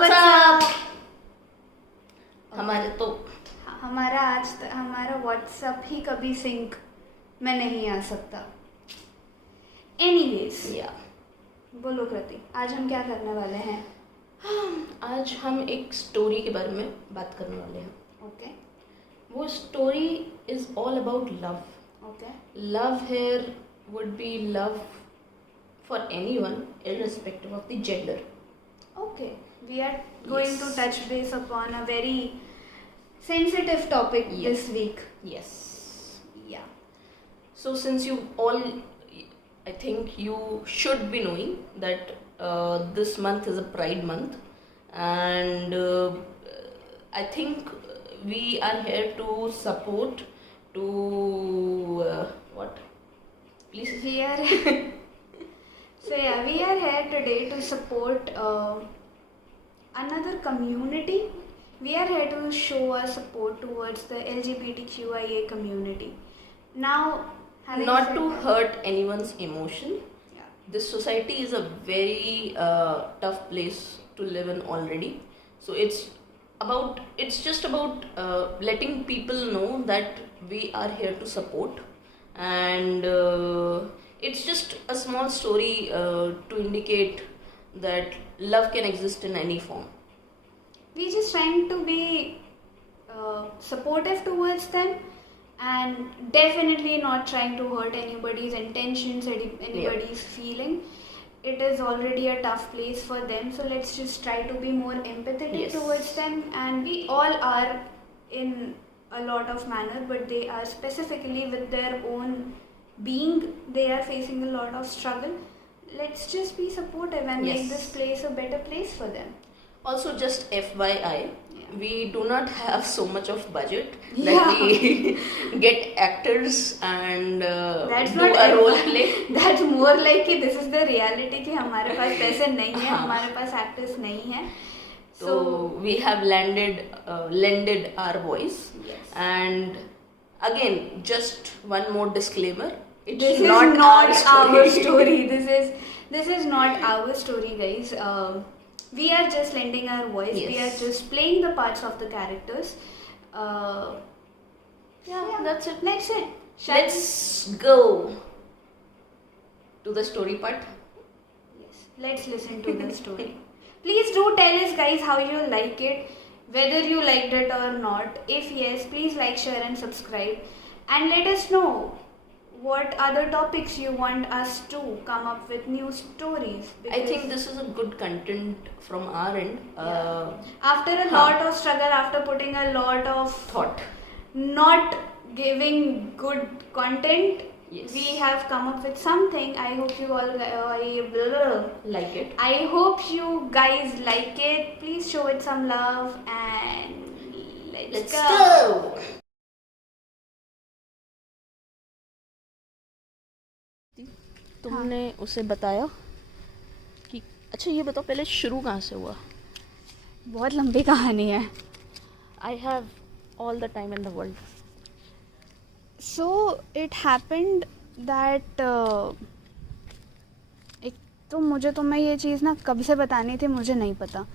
What's up? हमारा WhatsApp ही कभी sink में नहीं आ सकता. एनीवेज, बोलो कृति, आज हम क्या करने वाले हैं? आज हम एक स्टोरी के बारे में बात करने वाले हैं. ओके. वो story is all about love. Okay. Love here would be love for anyone irrespective of the gender. Okay, we are going to touch base upon a very sensitive topic this week. Yes. Yeah. So since you all, I think you should be knowing that this month is a Pride month, and I think we are here to support what? Please. We are here today to support another community. We are here to show our support towards the LGBTQIA community. Now, Not to hurt anyone's emotion. Yeah. This society is a very tough place to live in already. So it's just about letting people know that we are here to support, and it's just a small story to indicate that love can exist in any form. we're just trying to be supportive towards them, and definitely not trying to hurt anybody's intentions, anybody's feeling. It is already a tough place for them, so let's just try to be more empathetic towards them. And we all are in a lot of manner, but they are specifically with their own being, they are facing a lot of struggle. Let's just be supportive and make this place a better place for them. Also, just FYI, we do not have so much of budget that Yeah. we get actors and That's do not a role play. That's more like कि this is the reality कि हमारे पास पैसे नहीं है, हमारे पास actors नहीं है. So we have lended our voice. Yes. And again, just one more disclaimer. It's This not is not our our story. This is not our story, guys. We are just lending our voice. Yes. We are just playing the parts of the characters. That's it. That's it. Let's go to the story part. Yes. Let's listen to the story. Please do tell us, guys, how you like it, whether you liked it or not. If yes, please like, share and subscribe, and let us know what other topics you want us to come up with new stories. I think this is a good content from our end. After a lot of struggle, after putting a lot of Thought. not giving good content, Yes. we have come up with something. I hope you all Like it. I hope you guys like it. Please show it some love, and let's go. तुमने उसे बताया कि अच्छा ये बताओ पहले शुरू कहाँ से हुआ? बहुत लंबी कहानी है. I have all the time in the world. So it happened that एक तो मुझे तुम्हें ये चीज़ ना कब से बतानी थी मुझे नहीं पता.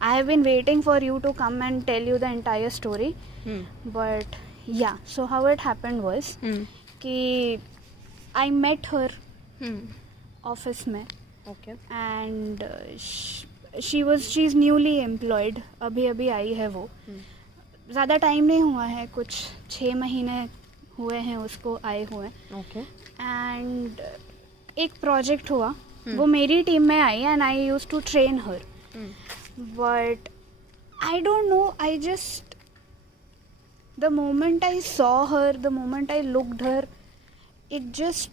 I have been waiting for you to come and tell you the entire story. But yeah, so how it happened was कि I met her ऑफिस में. Okay. And she's newly employed. अभी आई है वो. ज़्यादा टाइम नहीं हुआ है, कुछ 6 महीने हुए हैं उसको आए हुए. Okay. एंड एक प्रोजेक्ट हुआ, वो मेरी टीम में आई and I used to train her. But I don't know, I just the moment I saw her, the moment I looked her, it just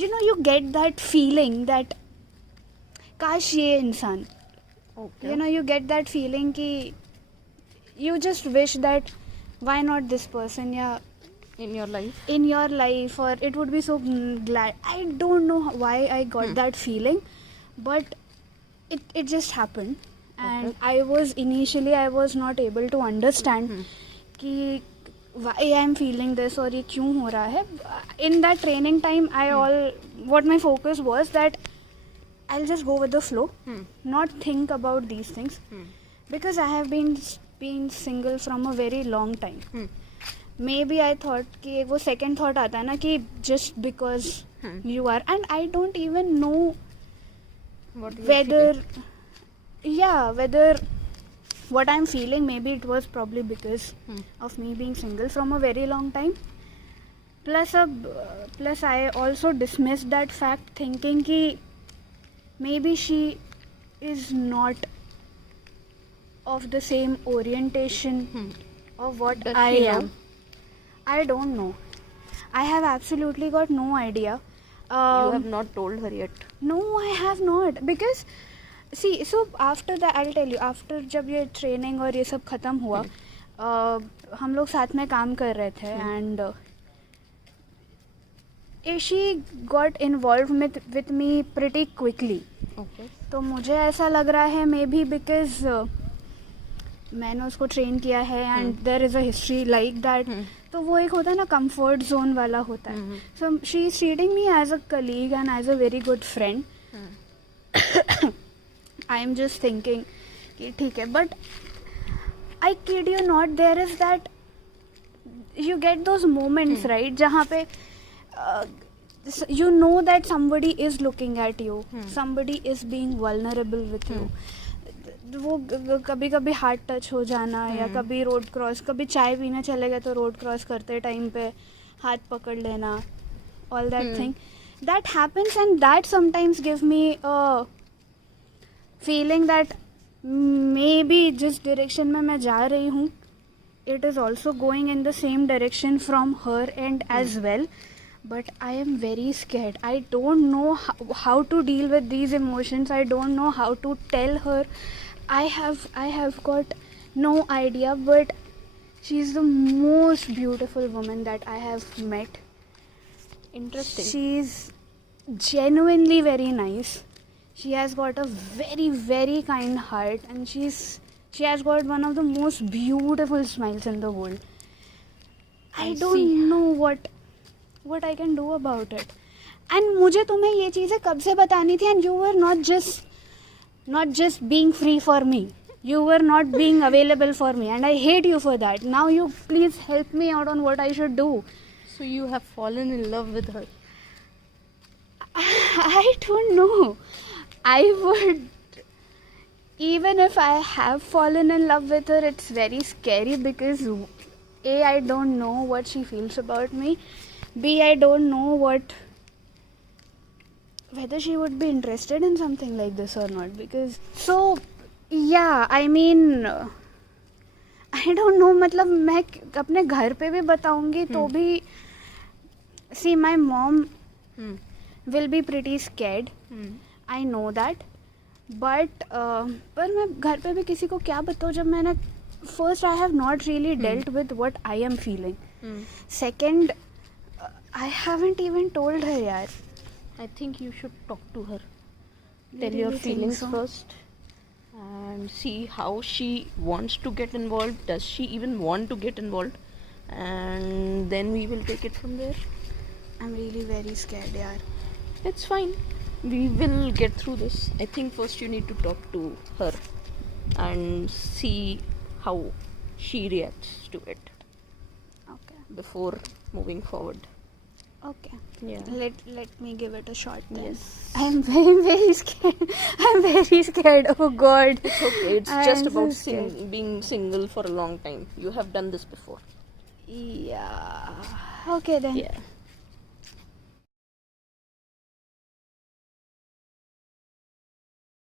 you get that feeling that काश ये इंसान, Okay. you get that feeling कि you just wish that why not this person, yeah, In your life. in your life, or it would be so glad. I don't know why I got that feeling, but it just happened. And I was not able to understand कि why I am feeling this और ये क्यों हो रहा है. In that training time, what my focus was that I'll just go with the flow, not think about these things, because I have been single from a very long time. Maybe I thought कि वो second thought आता है ना कि just because you are, and I don't even know What you are whether feeling? whether what I'm feeling, maybe it was probably because of me being single from a very long time. Plus I also dismissed that fact, thinking कि maybe she is not of the same orientation of what Does I she know? am. I don't know. I have absolutely got no idea. You have not told her yet. No, I have not, because see, so after that I'll tell you, after जब ये training और ये सब खत्म हुआ, हम लोग साथ में काम कर रहे थे, and she got involved with me pretty quickly. Okay. तो मुझे ऐसा लग रहा है मे बी बिकॉज मैंने उसको ट्रेन किया है and there is a history like that, तो वो एक होता है ना कंफर्ट जोन वाला होता है. So she is treating me as a colleague and as a very good friend. I am just thinking कि ठीक है, but I kid you not, there is that you get those moments, right, जहाँ पे you know that somebody is looking at you, somebody is being vulnerable with you. वो कभी कभी heart touch हो जाना, या कभी रोड क्रॉस, कभी चाय पीने चले गए तो रोड क्रॉस करते टाइम पे हाथ पकड़ लेना, all that thing that happens, and that sometimes give me a feeling that maybe जिस direction में मैं जा रही हूँ, it is also going in the same direction from her end as well. But I am very scared. I don't know how to deal with these emotions. I don't know how to tell her. I have got no idea, but she's the most beautiful woman that I have met. Interesting. She's genuinely very nice. She has got a very, very kind heart, and she has got one of the most beautiful smiles in the world. I don't know what I can do about it. And मुझे तुम्हें ये चीज़ें कब से बतानी थी, and you were not just being free for me. You were not being available for me, and I hate you for that. Now you please help me out on what I should do. So you have fallen in love with her. I don't know. I would, even if I have fallen in love with her, it's very scary because A, I don't know what she feels about me. B, I don't know whether she would be interested in something like this or not. Because so yeah, I mean, I don't know. मतलब मैं अपने घर पे भी बताऊंगी तो भी, see, my mom will be pretty scared. I know that. But पर मैं घर पे भी किसी को क्या बताऊँ जब मैंने first I have not really dealt with what I am feeling. Second, I haven't even told her यार. I think you should talk to her. You Tell your really think feelings so? first and see how she wants to get involved. Does she even want to get involved? And then we will take it from there. I'm really very scared yaar. It's fine. We will get through this. I think first you need to talk to her and see how she reacts to it Okay. before moving forward. Okay. Yeah. Let me give it a shot then. Yes. I'm very, very scared. I'm very scared. Oh God. It's okay. It's I just am so about scared. being single for a long time. You have done this before. Yeah. Okay then. Yeah.